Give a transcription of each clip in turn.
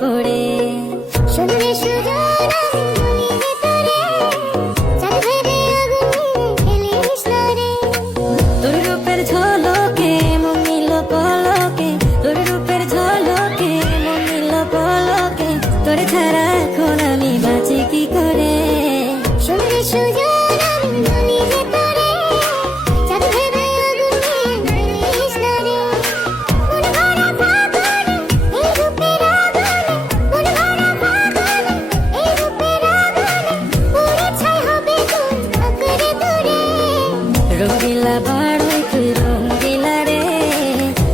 পড়ে শুনলে সুজন তোর রূপের ঝলকে মন নিল পলকে তোর রূপের ঝলকে মন নিল পলকে তোর ছাড়া এখন আমি বাঁচি কি করে শুনলে সুজন রঙিলা বাড়ই তুই রঙিলা রে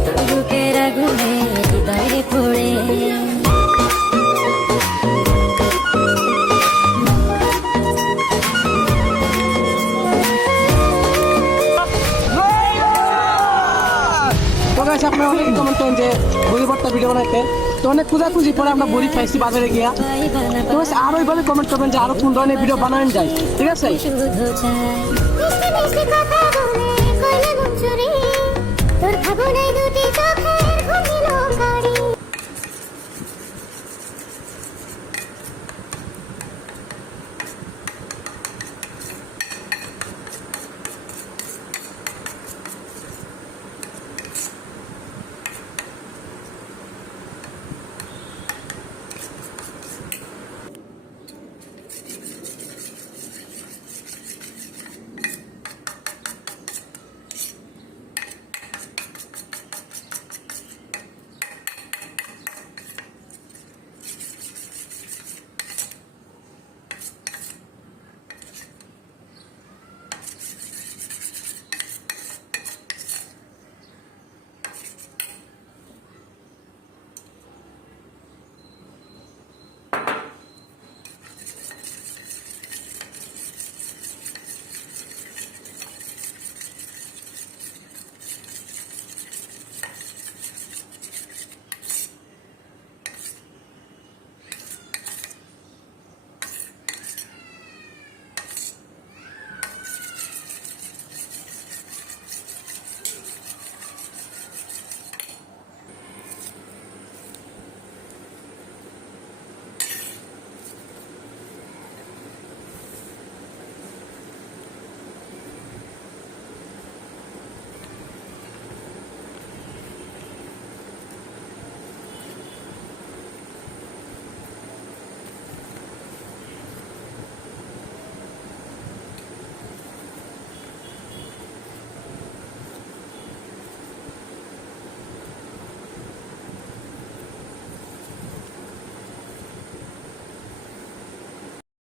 তোর বুকের আগুনে হৃদয়ে পড়ে তো গাইস আপনারা অনেক কমেন্ট করেন যে বড়ি ভর্তা ভিডিও বানাইতে, তো অনেক খোঁজাখুঁজি পরে আমরা বড়ি খাইছি বাজারে গিয়া। তো গাইস আরো এইভাবে কমেন্ট করবেন যে আরো কোন ধরনের ভিডিও বানানো যায়, ঠিক আছে? শুধু চাই মিষ্টি মিষ্টি কথা বলে